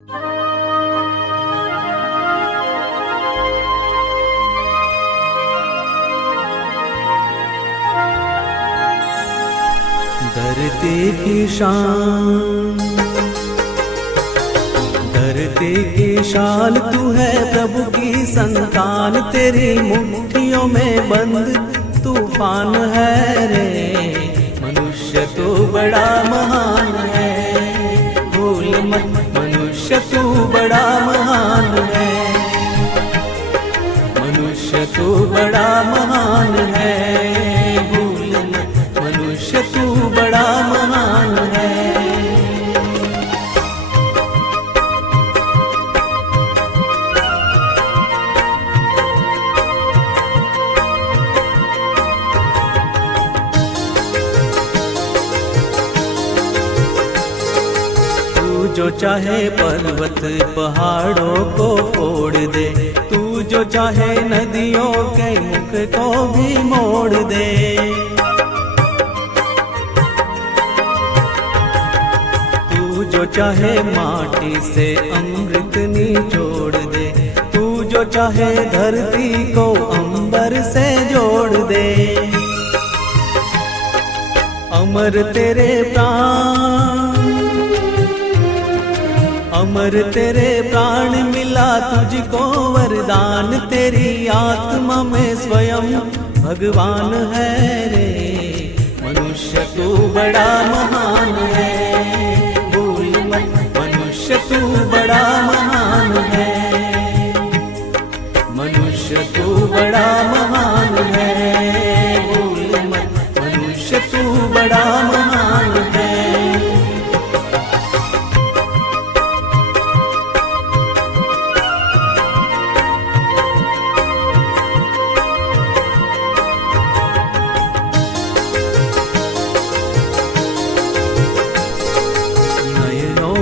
धरती की शान, धरती की शान तू है, प्रभु की संतान, तेरी मुट्ठियों में बंद तूफान है रे। मनुष्य तू बड़ा महान है, भूल मत मनुष्य तू बड़ा महान है, मनुष्य तू बड़ा महान है, भूल मत मनुष्य तू बड़ा महान है। जो चाहे पर्वत पहाड़ों को फोड़ दे, तू जो चाहे नदियों के मुख को भी मोड़ दे। तू जो चाहे माटी से अमृत निचोड़ दे, तू जो चाहे धरती को अंबर से जोड़ दे। अमर तेरे प्राण, अमर तेरे प्राण मिला तुझको वरदान, तेरी आत्मा में स्वयं भगवान है रे। मनुष्य तू बड़ा महान है, भूल मत मनुष्य तू बड़ा महान है, मनुष्य तू बड़ा महान है, भूल मत मनुष्य तू बड़ा महान है।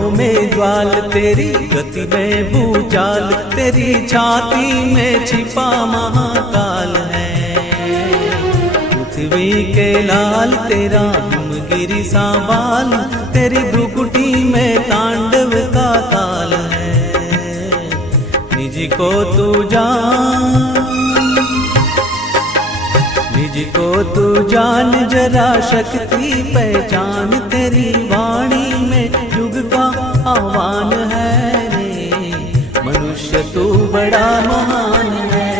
में ज्वाल तेरी गति में भूचाल, तेरी छाती में छिपा महाकाल है। पृथ्वी के लाल तेरा हिमगिरी सा बाल, तेरी भ्रुकुटी में तांडव का ताल है। निज को तू जान, निज को तू जान जरा शक्ति पहचान, तेरी वाणी में युग का आह्वान है रे। मनुष्य तू बड़ा महान है,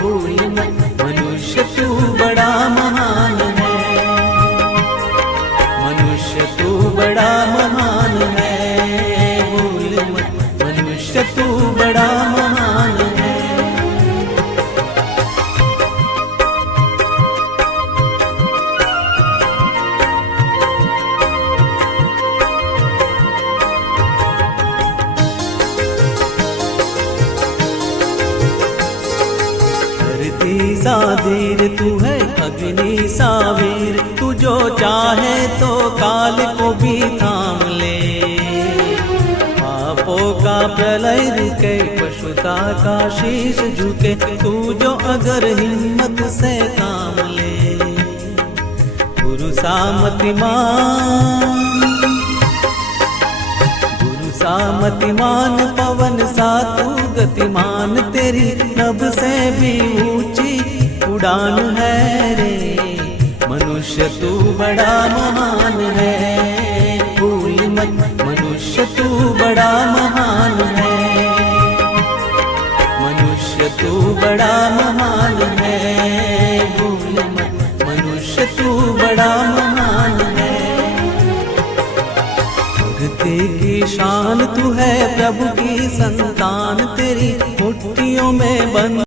भूल मत मनुष्य तू बड़ा महान है, मनुष्य तू बड़ा महान है, भूल मत मनुष्य तू बड़ा महान है। सा धीर तू है अग्नि सा वीर, तू जो चाहे तो काल को भी थाम ले। पापों का प्रलय रुके, पशुता का शीश झुके, तू जो अगर हिम्मत से काम ले। गुरु सा मतिमान, गुरु सा मतिमान, पवन सा तू गतिमान, तेरी नभ से भी ऊंची उड़ान है रे। मनुष्य तू बड़ा महान है, भूल मत मनुष्य तू बड़ा महान है, मनुष्य तू बड़ा महान है, भूल मत मनुष्य तू बड़ा महान है। धरती की शान तू है, प्रभु की संतान, तेरी मुट्ठियों में बंद